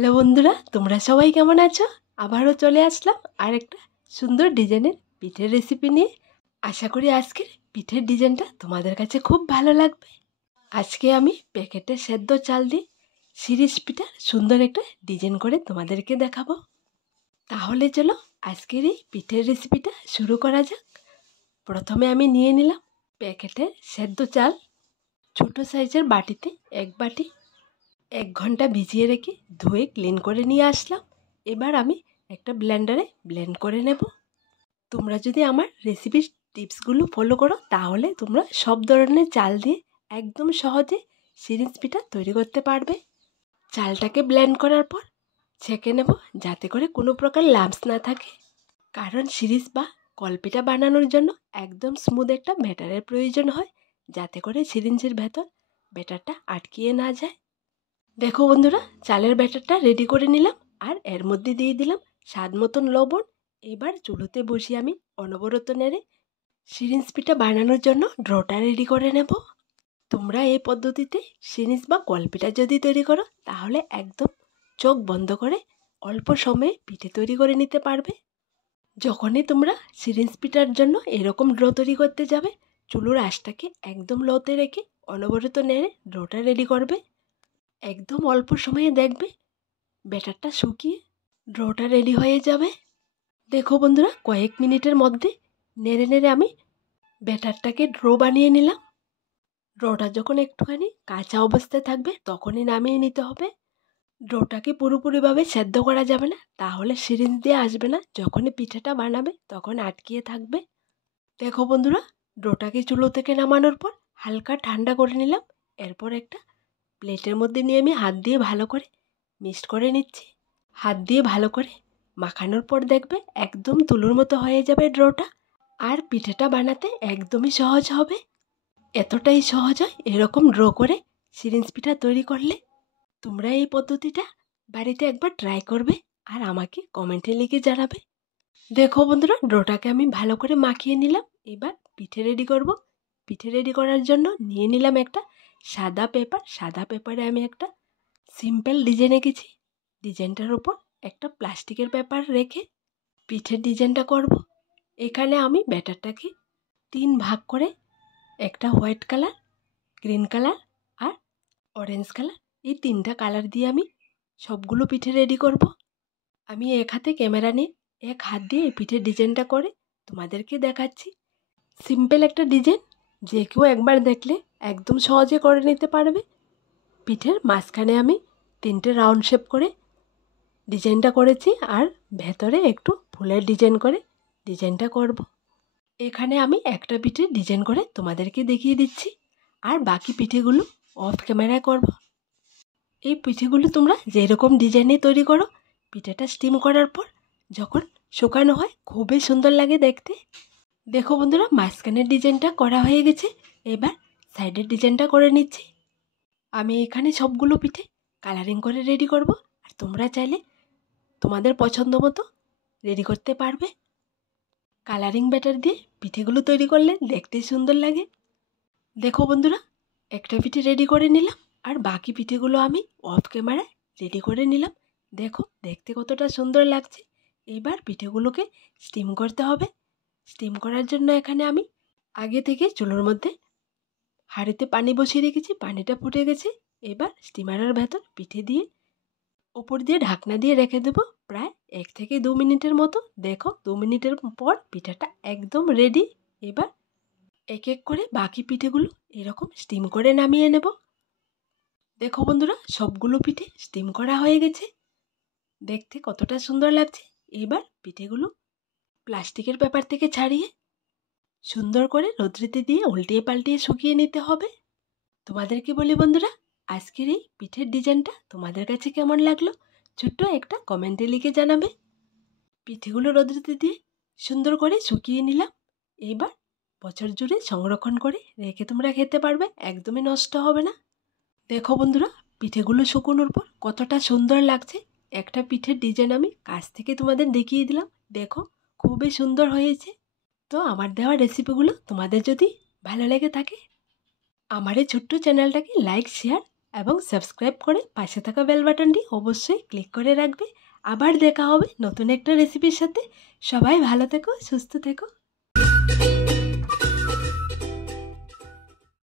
Hello বন্ধুরা, তোমরা সবাই কেমন আছো? আবারও চলে আসলাম আর একটা সুন্দর ডিজাইনের পিঠের রেসিপি নিয়ে। আশা করি আজকের পিঠের ডিজাইনটা তোমাদের কাছে খুব ভালো লাগবে। আজকে আমি প্যাকেটে সেদ্ধ চাল দিয়ে শিরিষ পিঠার সুন্দর একটা ডিজাইন করে তোমাদেরকে দেখাবো। তাহলে চলো আজকের এই পিঠের রেসিপিটা শুরু করা যাক। প্রথমে আমি নিয়ে নিলাম প্যাকেটে সেদ্ধ চাল। ছোট সাইজের বাটিতে এক বাটি 1 ঘন্টা ভিজিয়ে রেখে ধুয়ে ক্লিন করে নিয়ে আসলাম। এবার আমি একটা ব্লেন্ডারে ব্লেন্ড করে নেব। তোমরা যদি আমার রেসিপির টিপসগুলো ফলো করো তাহলে তোমরা সব ধরনের চাল দিয়ে একদম সহজে শিরিষ পিঠা তৈরি করতে পারবে। চালটাকে ব্লেন্ড করার পর ছেঁকে নেব যাতে করে কোনো প্রকার লাম্পস না থাকে, কারণ শিরিষ বা কলপিঠা বানানোর জন্য একদম স্মুথ একটা ব্যাটারের প্রয়োজন হয়, যাতে করে সিরিঞ্জের ভেতর ব্যাটারটা আটকিয়ে না যায়। দেখো বন্ধুরা, চালের ব্যাটারটা রেডি করে নিলাম আর এর মধ্যে দিয়ে দিলাম স্বাদ মতন লবণ। এবার চুলোতে বসিয়ে আমি অনবরত নেড়ে শিরিষ পিঠা বানানোর জন্য ড্রোটা রেডি করে নেব। তোমরা এই পদ্ধতিতে শিরিষ বা কলপিঠা যদি তৈরি করো তাহলে একদম চোখ বন্ধ করে অল্প সময়ে পিঠে তৈরি করে নিতে পারবে। যখনই তোমরা শিরিষ পিঠার জন্য এরকম ড্রো তৈরি করতে যাবে, চুলোর আঁচটাকে একদম লোতে রেখে অনবরত নেড়ে ড্রোটা রেডি করবে। একদম অল্প সময়ে দেখবে ব্যাটারটা শুকিয়ে ড্রোটা রেডি হয়ে যাবে। দেখো বন্ধুরা, কয়েক মিনিটের মধ্যে নেড়ে নেড়ে আমি ব্যাটারটাকে ড্রো বানিয়ে নিলাম। ড্রোটা যখন একটুখানি কাঁচা অবস্থায় থাকবে তখনই নামিয়ে নিতে হবে। ড্রোটাকে পুরোপুরিভাবে সেদ্ধ করা যাবে না, তাহলে সিরিঞ্জ দিয়ে আসবে না, যখনই পিঠাটা বানাবে তখন আটকিয়ে থাকবে। দেখো বন্ধুরা, ড্রোটাকে চুলো থেকে নামানোর পর হালকা ঠান্ডা করে নিলাম। এরপর একটা প্লেটের মধ্যে নিয়ে আমি হাত দিয়ে ভালো করে মিক্সড করে নিচ্ছি। হাত দিয়ে ভালো করে মাখানোর পর দেখবে একদম তুলোর মতো হয়ে যাবে ড্রোটা, আর পিঠাটা বানাতে একদমই সহজ হবে। এতটাই সহজ হয় এরকম ড্রো করে সিরিঞ্জ পিঠা তৈরি করলে। তোমরা এই পদ্ধতিটা বাড়িতে একবার ট্রাই করবে আর আমাকে কমেন্টে লিখে জানাবে। দেখো বন্ধুরা, ড্রোটাকে আমি ভালো করে মাখিয়ে নিলাম। এবার পিঠে রেডি করব। পিঠে রেডি করার জন্য নিয়ে নিলাম একটা সাদা পেপার। সাদা পেপারে আমি একটা সিম্পল ডিজাইন এঁকেছি। ডিজাইনটার উপর একটা প্লাস্টিকের পেপার রেখে পিঠের ডিজাইনটা করব। এখানে আমি ব্যাটারটাকে 3 ভাগ করে একটা হোয়াইট কালার, গ্রিন কালার আর অরেঞ্জ কালার, এই 3টা কালার দিয়ে আমি সবগুলো পিঠে রেডি করব। আমি এক হাতে ক্যামেরা নিয়ে এক হাত দিয়ে এই পিঠের ডিজাইনটা করে তোমাদেরকে দেখাচ্ছি। সিম্পল একটা ডিজাইন, যে কেউ একবার দেখলে একদম সহজে করে নিতে পারবে। পিঠের মাঝখানে আমি 3টে রাউন্ড শেপ করে ডিজাইনটা করেছি আর ভেতরে একটু ফুলের ডিজাইন করে ডিজাইনটা করব। এখানে আমি একটা পিঠে ডিজাইন করে তোমাদেরকে দেখিয়ে দিচ্ছি আর বাকি পিঠেগুলো অফ ক্যামেরায় করব। এই পিঠেগুলো তোমরা যেরকম ডিজাইনে তৈরি করো, পিঠেটা স্টিম করার পর যখন শুকানো হয় খুবই সুন্দর লাগে দেখতে। দেখো বন্ধুরা, মাঝখানের ডিজাইনটা করা হয়ে গেছে। এবার সাইডের ডিজাইনটা করে নিচ্ছি। আমি এখানে সবগুলো পিঠে কালারিং করে রেডি করব, আর তোমরা চাইলে তোমাদের পছন্দ মতো রেডি করতে পারবে। কালারিং ব্যাটার দিয়ে পিঠেগুলো তৈরি করলে দেখতে সুন্দর লাগে। দেখো বন্ধুরা, একটা পিঠে রেডি করে নিলাম আর বাকি পিঠেগুলো আমি অফ ক্যামেরায় রেডি করে নিলাম। দেখো দেখতে কতটা সুন্দর লাগছে। এবার পিঠেগুলোকে স্টিম করতে হবে। স্টিম করার জন্য এখানে আমি আগে থেকে চুলোর মধ্যে হাঁড়িতে পানি বসিয়ে রেখেছি। পানিটা ফুটে গেছে। এবার স্টিমারের ভেতর পিঠে দিয়ে ওপর দিয়ে ঢাকনা দিয়ে রেখে দেবো প্রায় 1 থেকে 2 মিনিটের মতো। দেখো 2 মিনিটের পর পিঠাটা একদম রেডি। এবার এক এক করে বাকি পিঠেগুলো এরকম স্টিম করে নামিয়ে নেব। দেখো বন্ধুরা, সবগুলো পিঠে স্টিম করা হয়ে গেছে। দেখতে কতটা সুন্দর লাগছে। এবার পিঠেগুলো প্লাস্টিকের পেপার থেকে ছাড়িয়ে সুন্দর করে রোদ্রিতে দিয়ে উল্টিয়ে পাল্টিয়ে শুকিয়ে নিতে হবে। তোমাদেরকে বলি বন্ধুরা, আজকের এই পিঠের ডিজাইনটা তোমাদের কাছে কেমন লাগলো ছোট্ট একটা কমেন্টে লিখে জানাবে। পিঠেগুলো রোদ্রিতে দিয়ে সুন্দর করে শুকিয়ে নিলাম। এবার বছর জুড়ে সংরক্ষণ করে রেখে তোমরা খেতে পারবে, একদমই নষ্ট হবে না। দেখো বন্ধুরা, পিঠেগুলো শুকোনোর পর কতটা সুন্দর লাগছে। একটা পিঠের ডিজাইন আমি কাছ থেকে তোমাদের দেখিয়ে দিলাম। দেখো খুবই সুন্দর হয়েছে। তো আমার দেওয়া রেসিপিগুলো তোমাদের যদি ভালো লেগে থাকে আমার এই ছোট্ট চ্যানেলটাকে লাইক, শেয়ার এবং সাবস্ক্রাইব করে পাশে থাকা বেল বাটনটি অবশ্যই ক্লিক করে রাখবে। আবার দেখা হবে নতুন একটা রেসিপির সাথে। সবাই ভালো থেকো, সুস্থ থেকো।